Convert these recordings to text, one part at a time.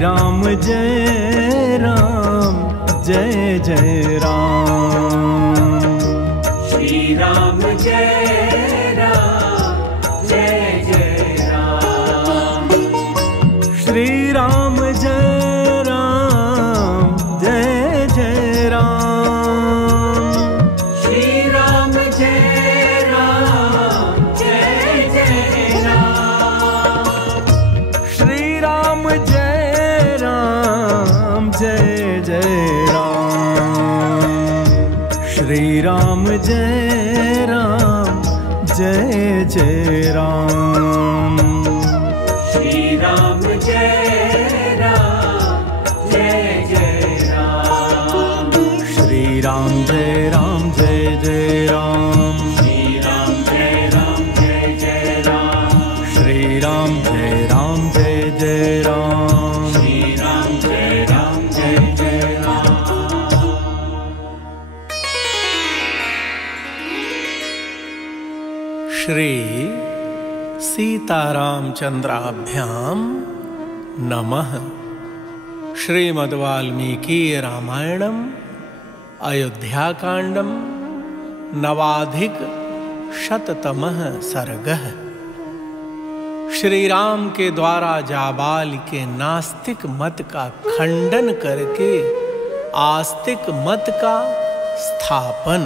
राम जय राम जय जय राम। श्री राम जय राम जय जय राम। श्री राम जय राम जय जय राम। श्री राम जय राम जय जय राम। श्री राम जय राम जय जय राम। श्री राम जय राम जय जय राम। श्री राम जय राम जय जय राम। श्री राम जय राम जय जय राम। श्री राम जय राम जय जय राम। श्री राम जय राम जय जय राम। श्री राम जय राम जय जय राम। श्री सीतारामचंद्राभ्याम नमः। श्रीमद्वाल्मीकि रामायणम अयोध्याकांडम नवाधिक शततमः सर्गः। श्री राम के द्वारा जाबाल के नास्तिक मत का खंडन करके आस्तिक मत का स्थापन।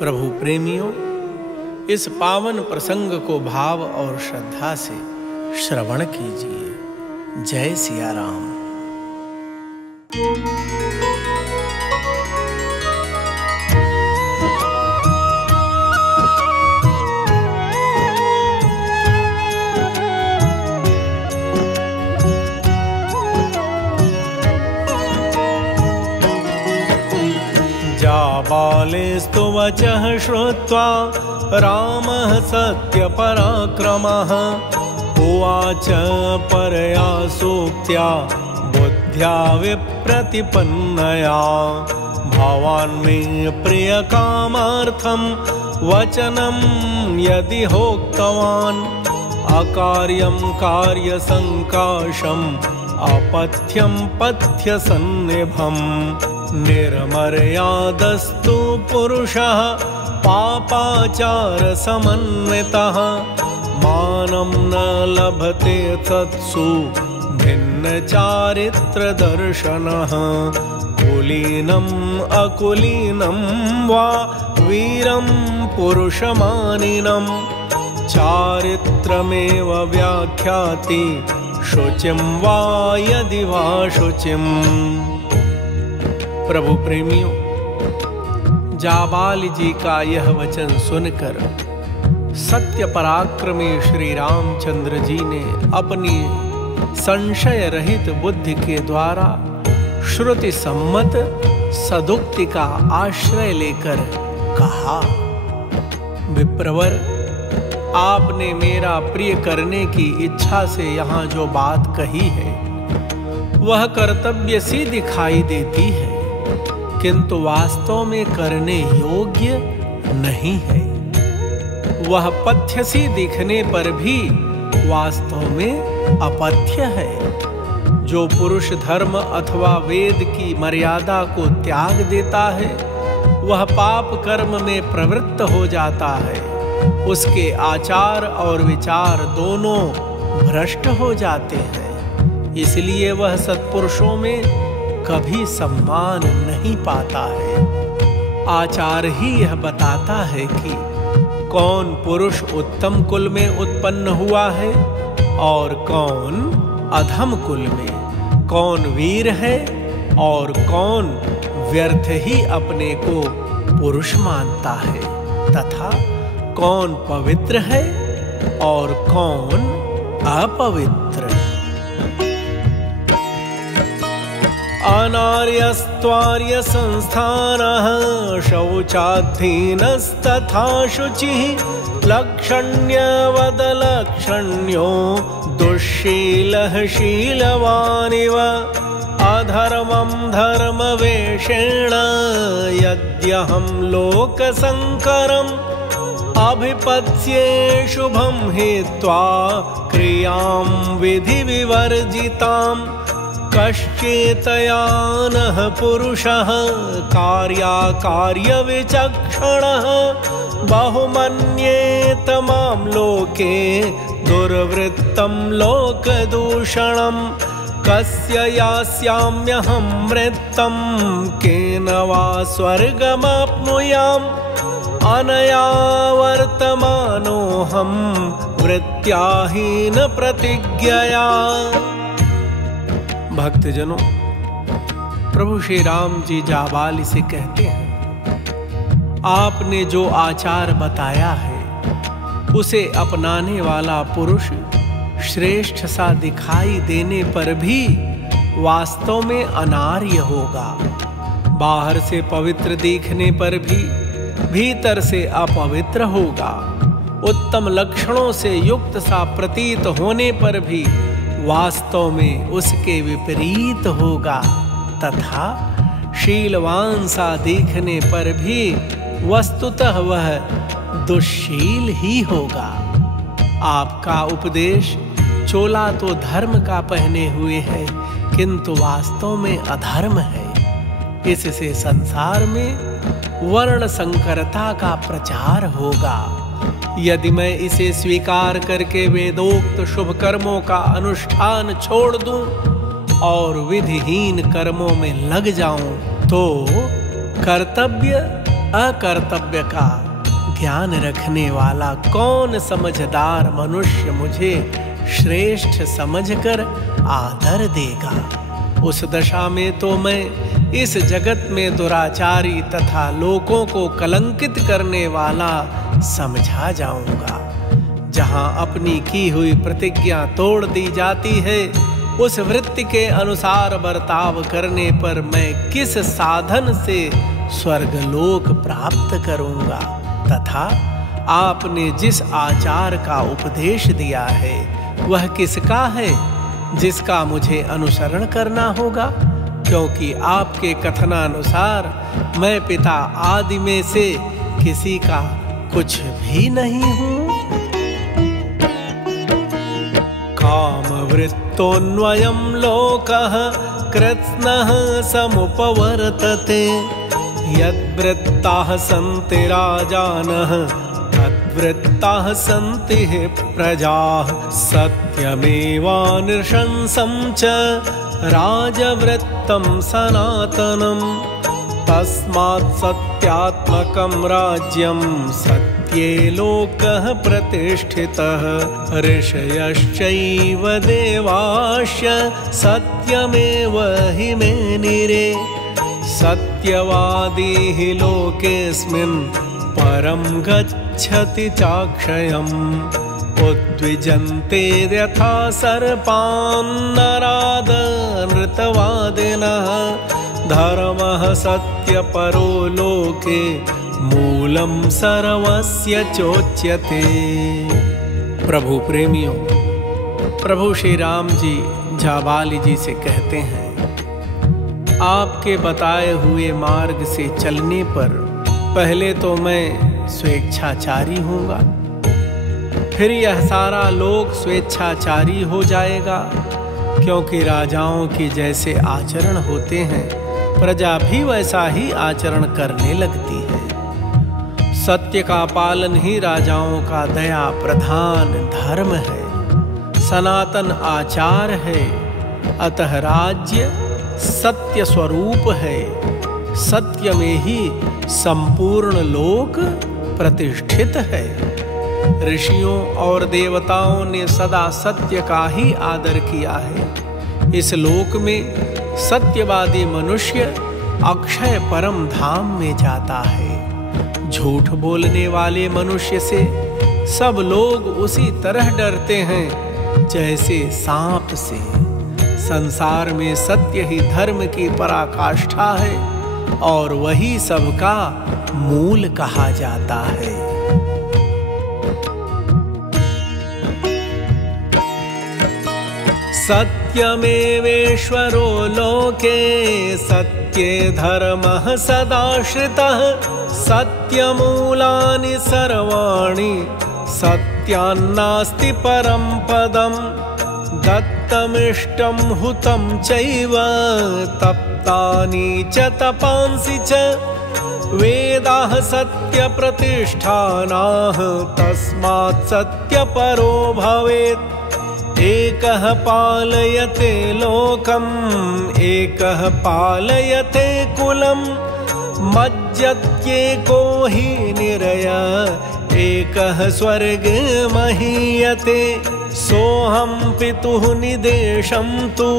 प्रभु प्रेमियों, इस पावन प्रसंग को भाव और श्रद्धा से श्रवण कीजिए। जय सिया राम। जाबालेस्तु वचः श्रुत्वा रामः सत्यपराक्रमः उवाच परया सूक्त्या बुद्ध्या विप्रतिपन्नया भवान् मे प्रियकामार्थं वचनं यदि होक्तवान् अकार्यं कार्यसङ्काशम् अपथ्यं पथ्यसन्निभम् निर्मर्यादस्तु पुरुषः पापाचारसमन्वितः मानं न लभते तत्सु भिन्नचारित्रदर्शनः कुलीनम् अकुलीनं वा वीरं पुरुषमानिनं चारित्रमेव व्याख्याति शुचिं वा यदि वा शुचिम्। प्रभु प्रेमियों, जाबाल जी का यह वचन सुनकर सत्य पराक्रमी श्री रामचंद्र जी ने अपनी संशय रहित बुद्धि के द्वारा श्रुति सम्मत सदुक्ति का आश्रय लेकर कहा, विप्रवर, आपने मेरा प्रिय करने की इच्छा से यहाँ जो बात कही है वह कर्तव्य सी दिखाई देती है, किंतु वास्तव में करने योग्य नहीं है। वह पथ्य सी दिखने पर भी वास्तव में अपथ्य है। जो पुरुष धर्म अथवा वेद की मर्यादा को त्याग देता है वह पाप कर्म में प्रवृत्त हो जाता है। उसके आचार और विचार दोनों भ्रष्ट हो जाते हैं। इसलिए वह सत्पुरुषों में कभी सम्मान नहीं पाता है। आचार ही यह बताता है कि कौन पुरुष उत्तम कुल में उत्पन्न हुआ है और कौन अधम कुल में, कौन वीर है और कौन व्यर्थ ही अपने को पुरुष मानता है, तथा कौन पवित्र है और कौन अपवित्र। अनार्यस्त्वार्य संस्थानः शौचाधीनस्तथा शुचिः लक्षण्यवदलक्षण्यो दुःशीलः शीलवानिव अधर्मं धर्मवेषेण यद्यहं लोकसंकरम् अभिपत्स्ये शुभं हित्वा क्रियां विधि विवर्जितां कश्चेतयानः पुरुषः कार्याकार्यविचक्षणः बहुमन्येत मां लोके दुर्वृत्तं लोकदूषणं कस्य यास्याम्यहं मृत्तं केन वा स्वर्गमाप्नुयाम् अनया वर्तमानोऽहं वृत्त्याहीन प्रतिज्ञया। भक्तजनों, प्रभु श्री राम जी जाबाली से कहते हैं, आपने जो आचार बताया है उसे अपनाने वाला पुरुष श्रेष्ठ सा दिखाई देने पर भी वास्तव में अनार्य होगा। बाहर से पवित्र दिखने पर भी भीतर से अपवित्र होगा। उत्तम लक्षणों से युक्त सा प्रतीत होने पर भी वास्तव में उसके विपरीत होगा तथा शीलवान सा दिखने पर भी वस्तुतः वह दुष्शील ही होगा। आपका उपदेश चोला तो धर्म का पहने हुए है किंतु वास्तव में अधर्म है। इससे संसार में वर्ण संकरता का प्रचार होगा। यदि मैं इसे स्वीकार करके वेदोक्त शुभ कर्मों का अनुष्ठान छोड़ दूं और विधिहीन कर्मों में लग जाऊं तो कर्तव्य अकर्तव्य का ज्ञान रखने वाला कौन समझदार मनुष्य मुझे श्रेष्ठ समझकर आदर देगा। उस दशा में तो मैं इस जगत में दुराचारी तथा लोगों को कलंकित करने वाला समझा जाऊंगा। जहां अपनी की हुई प्रतिज्ञा तोड़ दी जाती है उस वृत्ति के अनुसार बर्ताव करने पर मैं किस साधन से स्वर्गलोक प्राप्त करूंगा तथा आपने जिस आचार का उपदेश दिया है वह किसका है जिसका मुझे अनुसरण करना होगा, क्योंकि आपके कथनानुसार मैं पिता आदि में से किसी का कुछ भी नहीं हूं। कामवृत्तोऽन्वयं लोकः कृत्स्नः समुपवर्तते यद्वृत्ताः सन्ति राजानः तद्वृत्ताः सन्ति प्रजाः सत्यमेवानुशंसं च राजवृत्तं सनातनं तस्मात् सत्यात्मकं राज्यं सत्ये लोकः प्रतिष्ठितः ऋषयश्चैव देवाश्च सत्यमेव हि मेनिरे सत्यवादी हि लोकेऽस्मिन् परं गच्छति चाक्षयम् उद्विजन्ते यथा सर्पान् नरादनृतवादिनः धर्मः सत्यपरो लोके मूलं सर्वस्य चोच्यते। प्रभु प्रेमियों, प्रभु श्री राम जी जाबाली जी से कहते हैं, आपके बताए हुए मार्ग से चलने पर पहले तो मैं स्वेच्छाचारी होऊंगा, फिर यह सारा लोक स्वेच्छाचारी हो जाएगा, क्योंकि राजाओं के जैसे आचरण होते हैं प्रजा भी वैसा ही आचरण करने लगती है। सत्य का पालन ही राजाओं का दया प्रधान धर्म है, सनातन आचार है। अतः राज्य सत्य स्वरूप है, सत्य में ही संपूर्ण लोक प्रतिष्ठित है। ऋषियों और देवताओं ने सदा सत्य का ही आदर किया है। इस लोक में सत्यवादी मनुष्य अक्षय परम धाम में जाता है। झूठ बोलने वाले मनुष्य से सब लोग उसी तरह डरते हैं जैसे सांप से। संसार में सत्य ही धर्म की पराकाष्ठा है और वही सबका मूल कहा जाता है। सत्यमेवेश्वरो लोके सत्ये धर्मः सदाश्रितः सत्यमूलानि सर्वाणि सत्यान्नास्ति परं पदम् दत्तमिष्टं हुतं चैव तप्तानि च तपांसि च वेदाः सत्यप्रतिष्ठानाः तस्मात् सत्यपरो भवेत्। एकः पालयते लोकम् एकः पालयते कुलम् मज्जत्येको हि निरय एकः स्वर्गमहीयते। सोऽहं पितुः निदेशं तु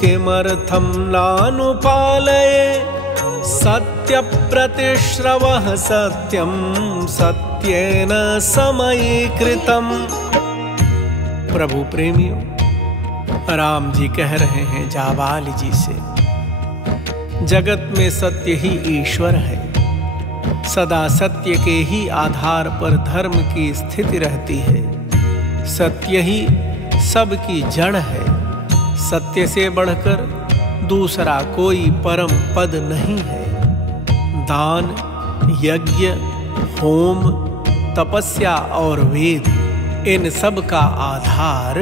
किमर्थं नानुपालये सत्यप्रतिश्रवः सत्यं सत्येन समयीकृतम्। प्रभु प्रेमियों, राम जी कह रहे हैं जाबाल जी से, जगत में सत्य ही ईश्वर है। सदा सत्य के ही आधार पर धर्म की स्थिति रहती है। सत्य ही सबकी जड़ है। सत्य से बढ़कर दूसरा कोई परम पद नहीं है। दान, यज्ञ, होम, तपस्या और वेद, इन सब का आधार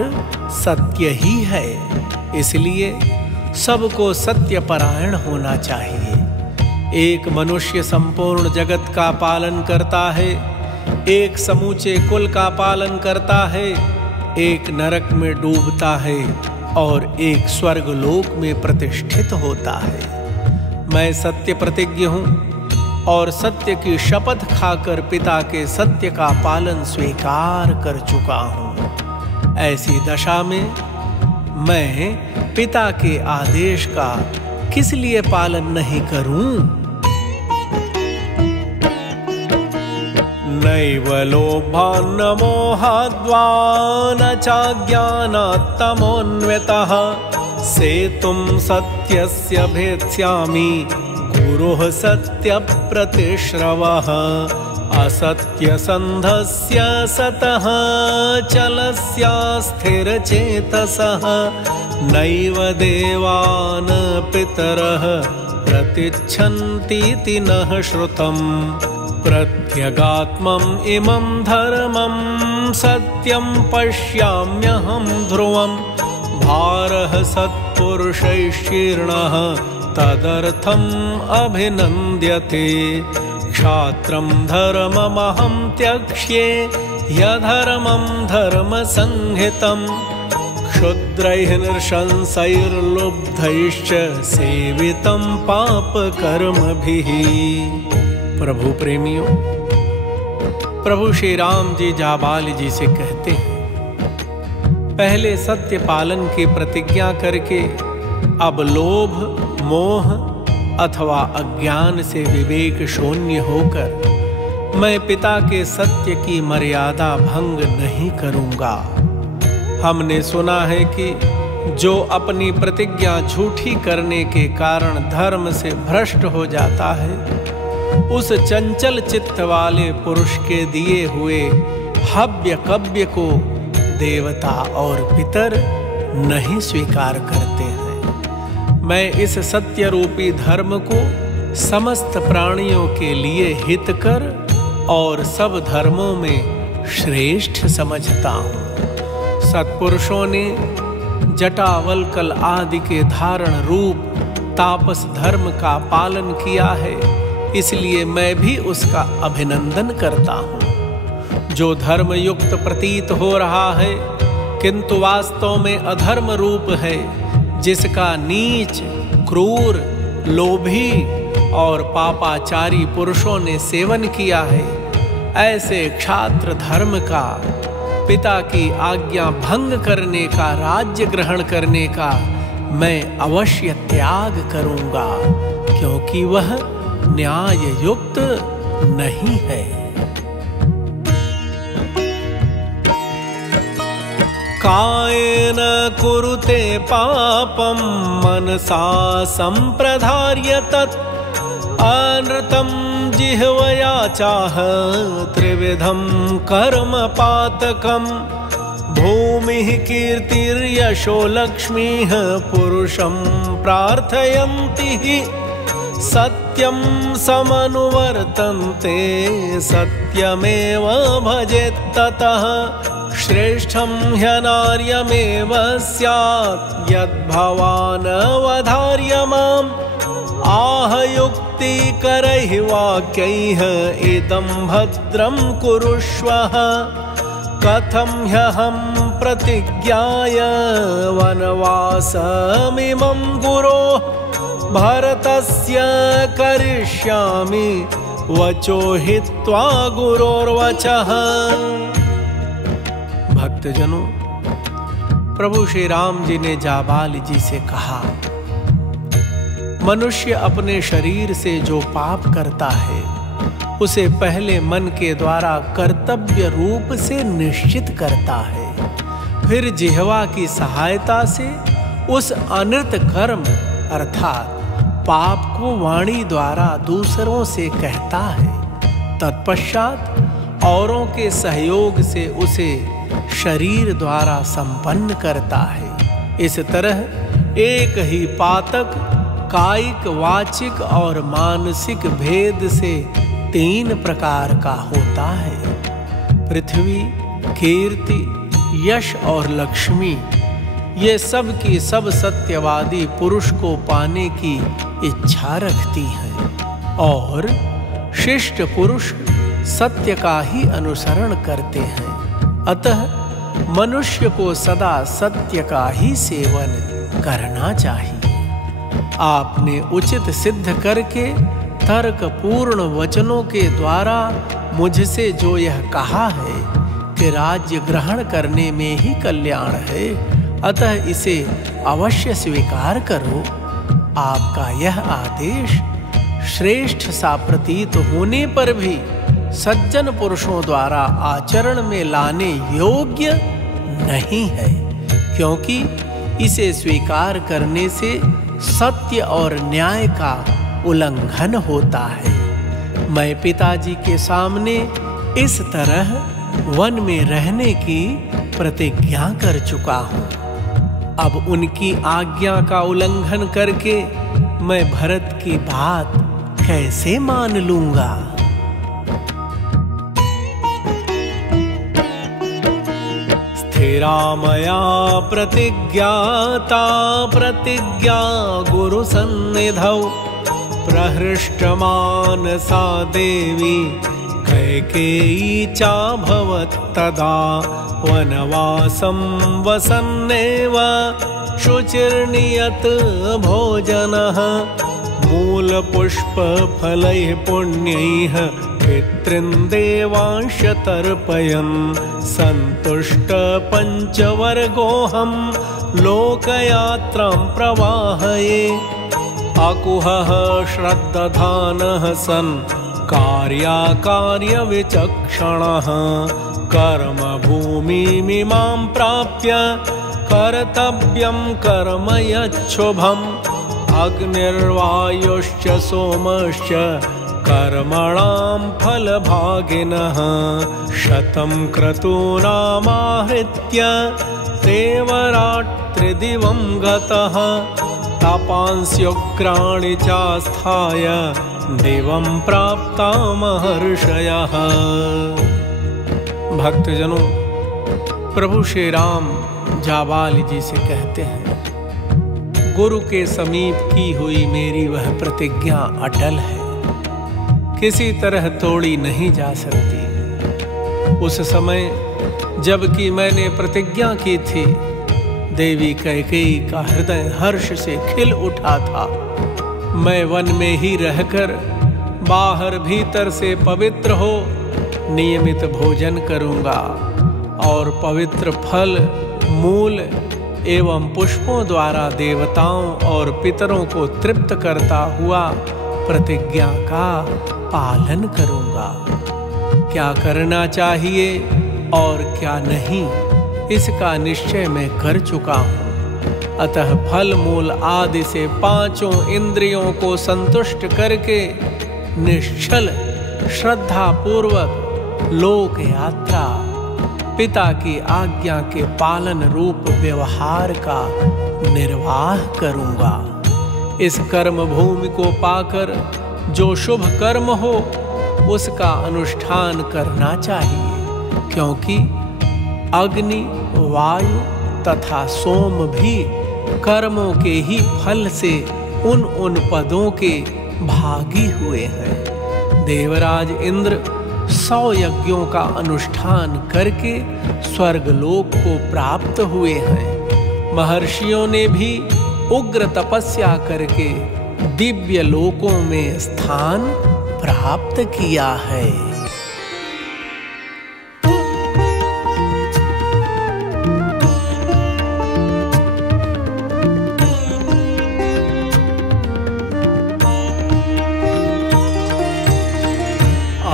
सत्य ही है। इसलिए सबको सत्यपरायण होना चाहिए। एक मनुष्य संपूर्ण जगत का पालन करता है, एक समूचे कुल का पालन करता है, एक नरक में डूबता है और एक स्वर्ग लोक में प्रतिष्ठित होता है। मैं सत्य प्रतिज्ञ हूँ और सत्य की शपथ खाकर पिता के सत्य का पालन स्वीकार कर चुका हूँ। ऐसी दशा में मैं पिता के आदेश का किस लिए पालन नहीं करूं? नैव लोभान्न मोहाद्वा न चाज्ञानात्तमोऽन्वितः सेतुं सत्यस्य भेत्स्यामि गुरुः सत्यप्रतिश्रवः असत्यसन्धस्य सतः चलस्य स्थिरचेतसः नैव देवान् पितरः प्रतिच्छन्तीति नः श्रुतम्। प्रत्यगात्मम् इमं धर्मं सत्यं पश्याम्यहं ध्रुवम् भारः सत्पुरुषैश्चीर्णः तदर्थम् अभिनन्द्यते। क्षात्रं धर्ममहं त्यक्ष्ये यधर्मं धर्मसंहितं क्षुद्रैः नृशंसैर्लुब्धैश्च सेवितं पापकर्मभिः। प्रभु प्रेमियों, प्रभु श्री राम जी जाबाल जी से कहते हैं, पहले सत्य पालन की प्रतिज्ञा करके अब लोभ, मोह अथवा अज्ञान से विवेक शून्य होकर मैं पिता के सत्य की मर्यादा भंग नहीं करूंगा। हमने सुना है कि जो अपनी प्रतिज्ञा झूठी करने के कारण धर्म से भ्रष्ट हो जाता है, उस चंचल चित्त वाले पुरुष के दिए हुए हव्य कव्य को देवता और पितर नहीं स्वीकार करते हैं। मैं इस सत्य रूपी धर्म को समस्त प्राणियों के लिए हितकर और सब धर्मों में श्रेष्ठ समझता हूँ। सत्पुरुषों ने जटावल्कल आदि के धारण रूप तापस धर्म का पालन किया है, इसलिए मैं भी उसका अभिनंदन करता हूँ। जो धर्म युक्त प्रतीत हो रहा है किंतु वास्तव में अधर्म रूप है, जिसका नीच, क्रूर, लोभी और पापाचारी पुरुषों ने सेवन किया है, ऐसे क्षात्र धर्म का, पिता की आज्ञा भंग करने का, राज्य ग्रहण करने का मैं अवश्य त्याग करूंगा, क्योंकि वह न्याय युक्त नहीं है। कायेन कुरुते पापं मनसा संप्रधार्य तत् अनृतं जिह्वया चाह त्रिविधं कर्म पातकम् भूमिः कीर्तिर्यशो लक्ष्मीः पुरुषं प्रार्थयन्ति सत्यं समनुवर्तन्ते सत्यमेव भजेत् ततः श्रेष्ठं ह्यनार्यमेव स्यात् यद्भवानवधार्य माम् आह युक्तिकरैः वाक्यैः इदं भद्रं कुरुष्वः। कथं ह्यहं प्रतिज्ञाय वनवासमिमं गुरोः भरतस्य करिष्यामि वचो हित्वा गुरोर्वचः। भक्तजनों, प्रभु श्री राम जी ने जाबाली जी से कहा, मनुष्य अपने शरीर से जो पाप करता है उसे पहले मन के द्वारा कर्तव्य रूप से निश्चित करता है, फिर जिह्वा की सहायता से उस अनृत कर्म अर्थात पाप को वाणी द्वारा दूसरों से कहता है। तत्पश्चात औरों के सहयोग से उसे शरीर द्वारा संपन्न करता है। इस तरह एक ही पातक कायिक, वाचिक और मानसिक भेद से 3 प्रकार का होता है। पृथ्वी, कीर्ति, यश और लक्ष्मी ये सब की सब सत्यवादी पुरुष को पाने की इच्छा रखती हैं और शिष्ट पुरुष सत्य का ही अनुसरण करते हैं। अतः मनुष्य को सदा सत्य का ही सेवन करना चाहिए। आपने उचित सिद्ध करके तर्क पूर्ण वचनों के द्वारा मुझसे जो यह कहा है कि राज्य ग्रहण करने में ही कल्याण है, अतः इसे अवश्य स्वीकार करो। आपका यह आदेश श्रेष्ठ सा प्रतीत होने पर भी सज्जन पुरुषों द्वारा आचरण में लाने योग्य नहीं है, क्योंकि इसे स्वीकार करने से सत्य और न्याय का उल्लंघन होता है। मैं पिताजी के सामने इस तरह वन में रहने की प्रतिज्ञा कर चुका हूँ। अब उनकी आज्ञा का उल्लंघन करके मैं भरत की बात कैसे मान लूंगा? स्थिरा मया प्रतिज्ञाता प्रतिज्ञा गुरु सन्निधौ प्रहृष्टमानसा देवी कैकेयी चाभवत् तदा वनवासं वसन्नेव शुचिर्नियत भोजनः मूलपुष्पफलैः पुण्यैः पितॄन् देवांश तर्पयन् सन्तुष्ट पञ्चवर्गोऽहं लोकयात्रां प्रवाहये अकुहः श्रद्धानः सन् कार्याकार्यविचक्षणः कर्मभूमिमिमां प्राप्य कर्तव्यं कर्म यच्छुभम् अग्निर्वायुश्च सोमश्च कर्मणां फलभागिनः शतं क्रतूनामाहृत्य देवरात्रिदिवं गतः तपांस्युग्राणि चास्थाय दिवं प्राप्ता महर्षयः। भक्तजनों, प्रभु श्री राम जाबाली जी से कहते हैं, गुरु के समीप की हुई मेरी वह प्रतिज्ञा अटल है, किसी तरह तोड़ी नहीं जा सकती। उस समय जबकि मैंने प्रतिज्ञा की थी, देवी कैकेयी का हृदय हर्ष से खिल उठा था। मैं वन में ही रहकर बाहर भीतर से पवित्र हो नियमित भोजन करूंगा और पवित्र फल, मूल एवं पुष्पों द्वारा देवताओं और पितरों को तृप्त करता हुआ प्रतिज्ञा का पालन करूंगा। क्या करना चाहिए और क्या नहीं, इसका निश्चय मैं कर चुका हूँ। अतः फल मूल आदि से 5 इंद्रियों को संतुष्ट करके निश्चल श्रद्धा पूर्वक लोक यात्रा, पिता की आज्ञा के पालन रूप व्यवहार का निर्वाह करूंगा। इस कर्म भूमि को पाकर जो शुभ कर्म हो उसका अनुष्ठान करना चाहिए, क्योंकि अग्नि, वायु तथा सोम भी कर्मों के ही फल से उन पदों के भागी हुए हैं। देवराज इंद्र 100 यज्ञों का अनुष्ठान करके स्वर्गलोक को प्राप्त हुए हैं। महर्षियों ने भी उग्र तपस्या करके दिव्य लोकों में स्थान प्राप्त किया है।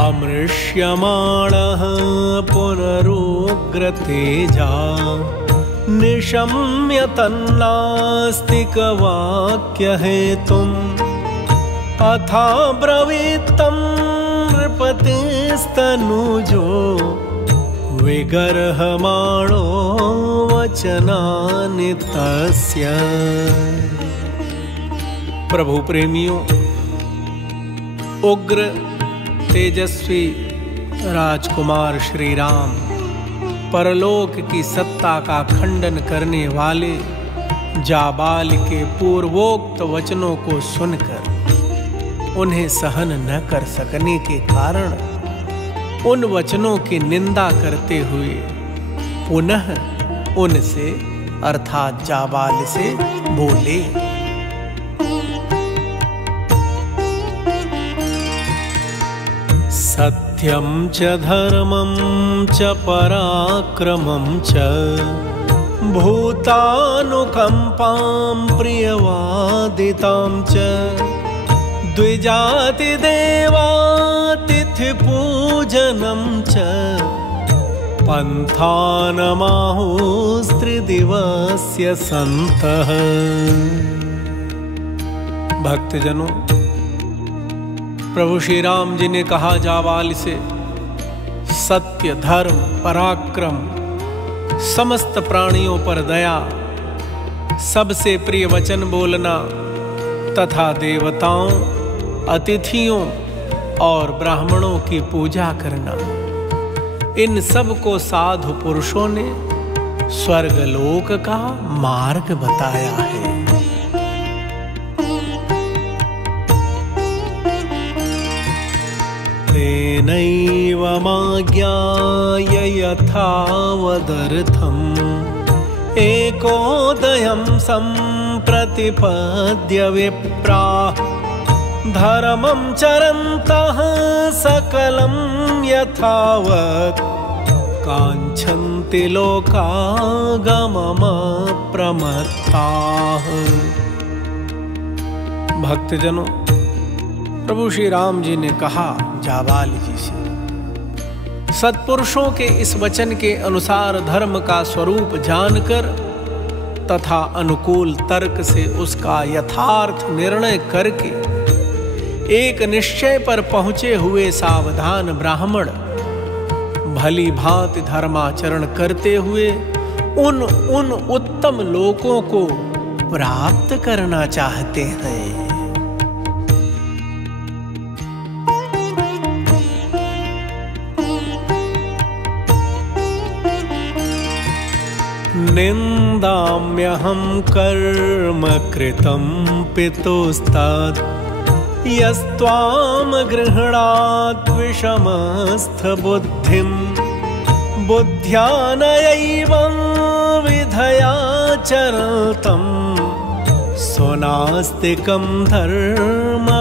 अमृष्यमाणः पुनरुग्र तेजा निशम्य तन्नास्तिकवाक्य हेतुम् अथा ब्रवीत्तं नृपतिस्तनुजो विगर्हमाणो वचनानि तस्य। प्रभु प्रेमियों, उग्र तेजस्वी राजकुमार श्री राम परलोक की सत्ता का खंडन करने वाले जाबाल के पूर्वोक्त वचनों को सुनकर उन्हें सहन न कर सकने के कारण उन वचनों की निंदा करते हुए पुनः उनसे अर्थात जाबाल से बोले। सत्यं च धर्मं च पराक्रमं च भूतानुकंपां प्रियवादितां च द्विजातिदेवातिथिपूजनं च पन्थानमाहुस्त्रिदिवस्य सन्तः। भक्तजनों, प्रभु श्री राम जी ने कहा जाबाल से, सत्य, धर्म, पराक्रम, समस्त प्राणियों पर दया, सबसे प्रिय वचन बोलना तथा देवताओं, अतिथियों और ब्राह्मणों की पूजा करना, इन सब को साधु पुरुषों ने स्वर्गलोक का मार्ग बताया है। तेनैव माज्ञाय यथावदर्थम् एकोदयं सम्प्रतिपद्य विप्राः धर्मं चरन्तः सकलं यथावत् काञ्छन्ति लोकागममप्रमत्ताः। भक्तजनों, प्रभु श्री राम जी ने कहा जाबाल जी से, सत्पुरुषों के इस वचन के अनुसार धर्म का स्वरूप जानकर तथा अनुकूल तर्क से उसका यथार्थ निर्णय करके एक निश्चय पर पहुंचे हुए सावधान ब्राह्मण भली भांति धर्माचरण करते हुए उन उत्तम लोकों को प्राप्त करना चाहते हैं। निन्दाम्यहं कर्म कृतं पितुस्तात् यस्त्वां गृह्णात् विषमस्थबुद्धिं बुद्ध्या नैवं विधया चरतं स्वनास्तिकं धर्मपथादपेतम्।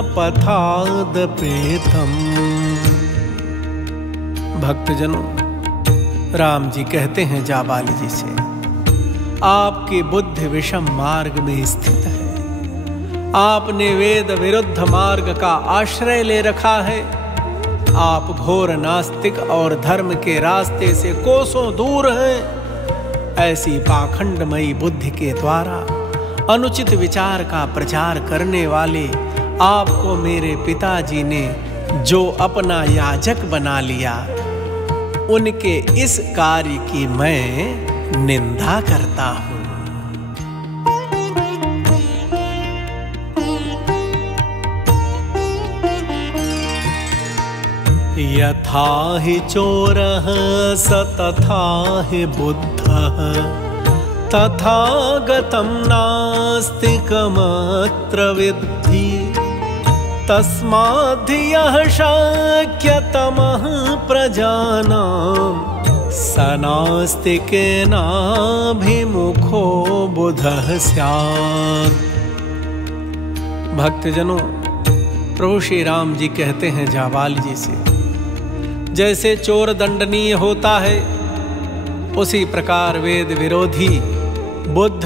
भक्तजनों, राम जी कहते हैं जाबाल जी से, आपकी बुद्धि विषम मार्ग में स्थित है। आपने वेद विरुद्ध मार्ग का आश्रय ले रखा है। आप घोर नास्तिक और धर्म के रास्ते से कोसों दूर हैं। ऐसी पाखंडमयी बुद्धि के द्वारा अनुचित विचार का प्रचार करने वाले आपको मेरे पिताजी ने जो अपना याजक बना लिया, उनके इस कार्य की मैं निंदा करता हूं। यथा हि चोरः स तथा हि बुद्धः तथागतं नास्तिकमत्र विद्धि तस्माद्धियः शक्यतमः प्रजानां स नास्तिकेनाभिमुखो बुधः स्यात्। भक्तजनों, प्रभु श्री राम जी कहते हैं जाबाली जी से, जैसे चोर दंडनीय होता है उसी प्रकार वेद विरोधी बुद्ध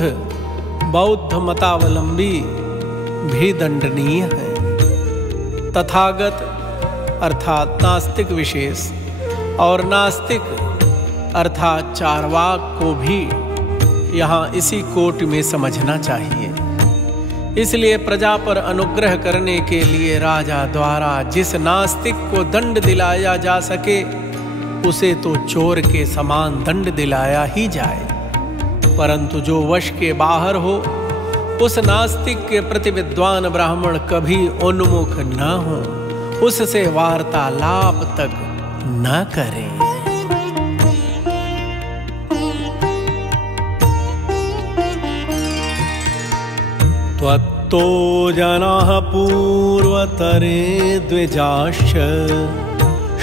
बौद्ध मतावलंबी भी दंडनीय है। तथागत अर्थात नास्तिक विशेष और नास्तिक अर्थात चार्वाक को भी यहाँ इसी कोट में समझना चाहिए। इसलिए प्रजा पर अनुग्रह करने के लिए राजा द्वारा जिस नास्तिक को दंड दिलाया जा सके उसे तो चोर के समान दंड दिलाया ही जाए, परंतु जो वश के बाहर हो उस नास्तिक के प्रति विद्वान ब्राह्मण कभी उन्मुख न हो, उससे वार्तालाप तक न करें। त्वत्तो जनाः पूर्वतरे द्विजाश्च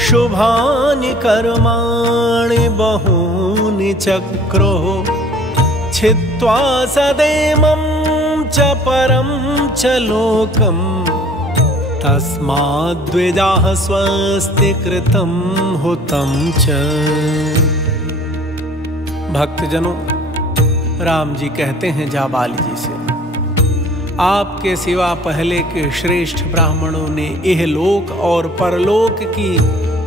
शुभानि कर्माणि बहूनि चक्रुः छित्त्वा सदेमं च परं च लोकं तस्माद्द्विजाः स्वस्ति कृतं हुतं च। भक्तजनों, राम जी कहते हैं जाबाली जी से, आपके सिवा पहले के श्रेष्ठ ब्राह्मणों ने इहलोक और परलोक की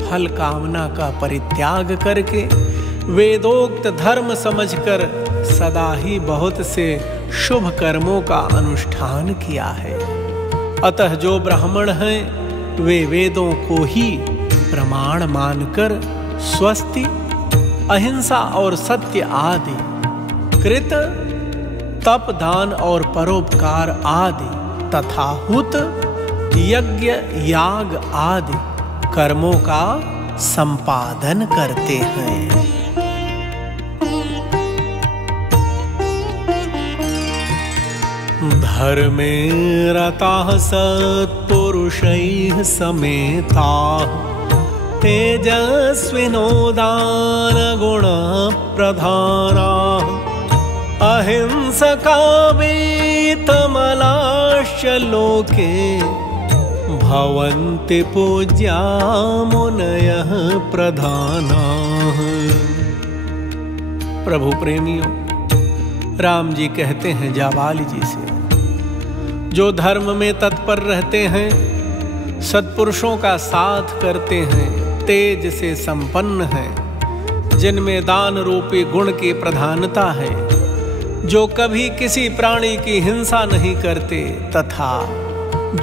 फल कामना का परित्याग करके वेदोक्त धर्म समझकर सदा ही बहुत से शुभ कर्मों का अनुष्ठान किया है। अतः जो ब्राह्मण हैं वे वेदों को ही प्रमाण मानकर स्वस्ति, अहिंसा और सत्य आदि, कृत, तप, दान और परोपकार आदि तथा हुत, यज्ञ, याग आदि कर्मों का संपादन करते हैं। धर्मे रताः सत्पुरुषैः समेताः तेजस्विनो दानगुणप्रधानाः अहिंसका वीतमलाश्च लोके भवन्ति पूज्या मुनयः प्रधानाः। प्रभु प्रेमियों, राम जी कहते हैं जाबाली जी से, जो धर्म में तत्पर रहते हैं, सत्पुरुषों का साथ करते हैं, तेज से संपन्न हैं, जिनमें दान रूपी गुण की प्रधानता है, जो कभी किसी प्राणी की हिंसा नहीं करते तथा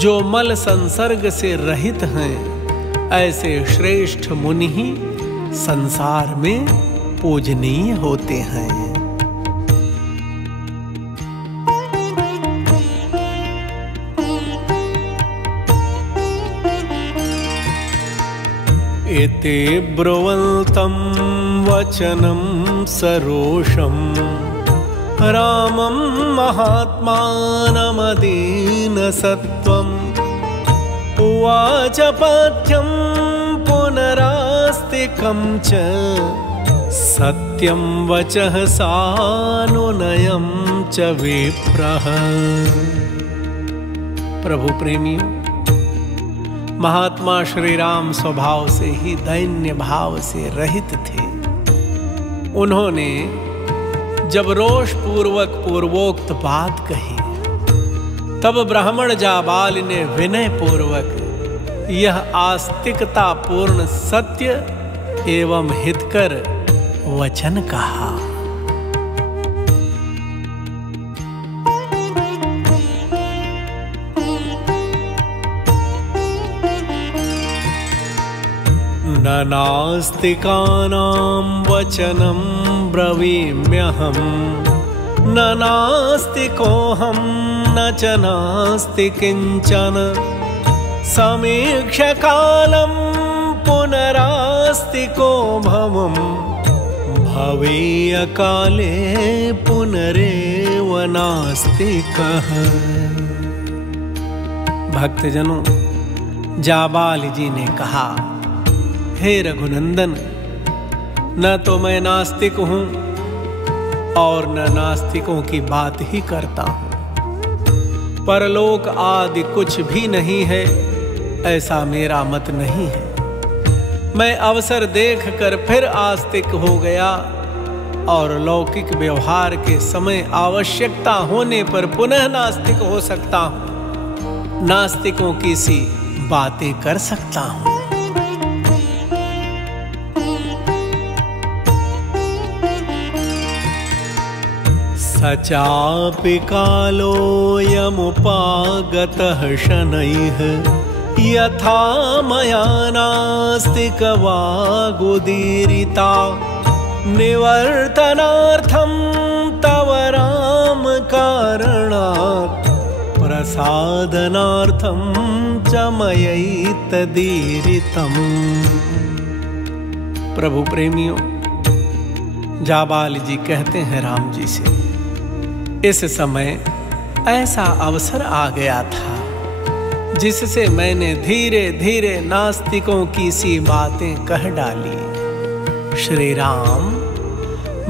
जो मल संसर्ग से रहित हैं, ऐसे श्रेष्ठ मुनि ही संसार में पूजनीय होते हैं। एते ब्रुवन्तं वचनं सरोषम् रामं महात्मानमदीनसत्त्वम् उवाच पथ्यं पुनरास्तिकं च सत्यं वचः सानुनयं च विप्रः। प्रभु प्रेमियों, महात्मा श्री राम स्वभाव से ही दैन्य भाव से रहित थे। उन्होंने जब रोष पूर्वक पूर्वोक्त बात कही, तब ब्राह्मण जाबाल ने विनय पूर्वक यह आस्तिकता पूर्ण सत्य एवं हितकर वचन कहा। न नास्तिकानां वचनं ब्रवीम्यहं न नास्तिकोऽहं न च नास्ति किञ्चन समीक्ष्य कालं पुनः पुनरास्तिको भवम भवे अकाले पुनरेव नास्तिकः। भक्तजनों, जाबाल जी ने कहा, हे रघुनंदन, न तो मैं नास्तिक हूं और न नास्तिकों की बात ही करता हूं। परलोक आदि कुछ भी नहीं है, ऐसा मेरा मत नहीं है। मैं अवसर देखकर फिर आस्तिक हो गया और लौकिक व्यवहार के समय आवश्यकता होने पर पुनः नास्तिक हो सकता हूं। नास्तिकों की सी बातें कर सकता हूं। सचापि कालोऽयमुपागतः शनैः यथा मया नास्तिकवागुदीरिता निवर्तनार्थं तव राम कारणात् प्रसादनार्थं च मयैतदीरितम्। प्रभु प्रेमियों, जाबाल जी कहते हैं राम जी से, इस समय ऐसा अवसर आ गया था जिससे मैंने धीरे धीरे नास्तिकों की सी बातें कह डाली। श्री राम,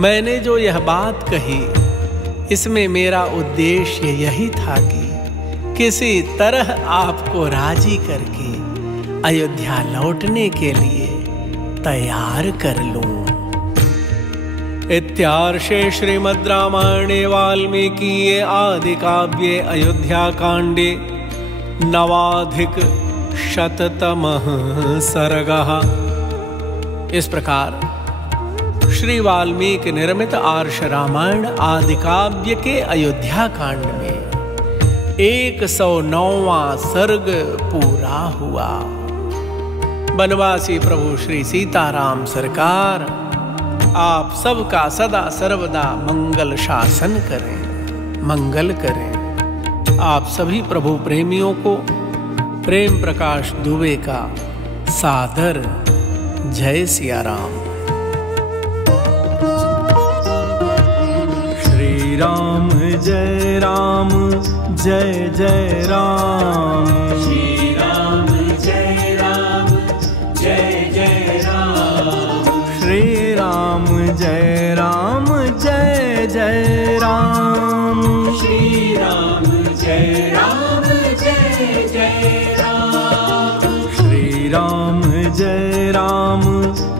मैंने जो यह बात कही, इसमें मेरा उद्देश्य यही था कि किसी तरह आपको राजी करके अयोध्या लौटने के लिए तैयार कर लूं। इत्यार्षे श्रीमद् रामायणे वाल्मीकीये आदि काव्ये अयोध्याकाण्डे 9अधिक-शततमः सर्गः। इस प्रकार श्री वाल्मीकि निर्मित आर्ष रामायण आदि काव्य के अयोध्या कांड में 109वां सर्ग पूरा हुआ। बनवासी प्रभु श्री सीताराम सरकार आप सबका सदा सर्वदा मंगल शासन करें, मंगल करें। आप सभी प्रभु प्रेमियों को प्रेम प्रकाश दुबे का सादर जय सिया राम। श्री राम जय राम जय जय राम। श्री राम जय राम जय जय राम। श्री राम जय राम जय जय राम। श्री राम जय राम जय जय राम। श्री राम जय राम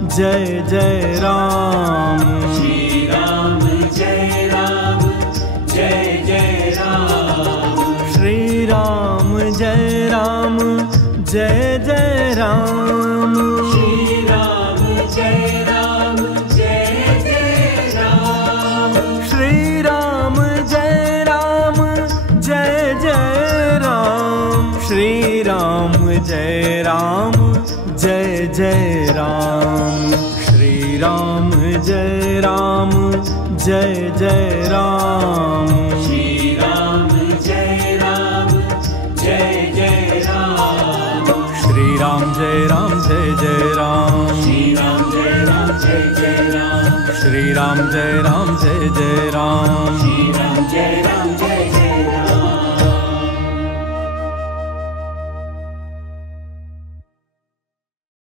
जय जय राम। श्री राम जय राम जय जय राम। श्री राम जय राम जय जय राम। श्री राम जय राम जय जय राम। श्री राम जय राम जय जय राम। श्री राम जय राम जय जय राम। श्री राम जय राम जय जय राम। श्री राम जय राम जय जय राम। श्री राम जय राम जय जय राम। श्री राम जय राम जय जय राम। श्री राम जय राम जय जय राम। श्री राम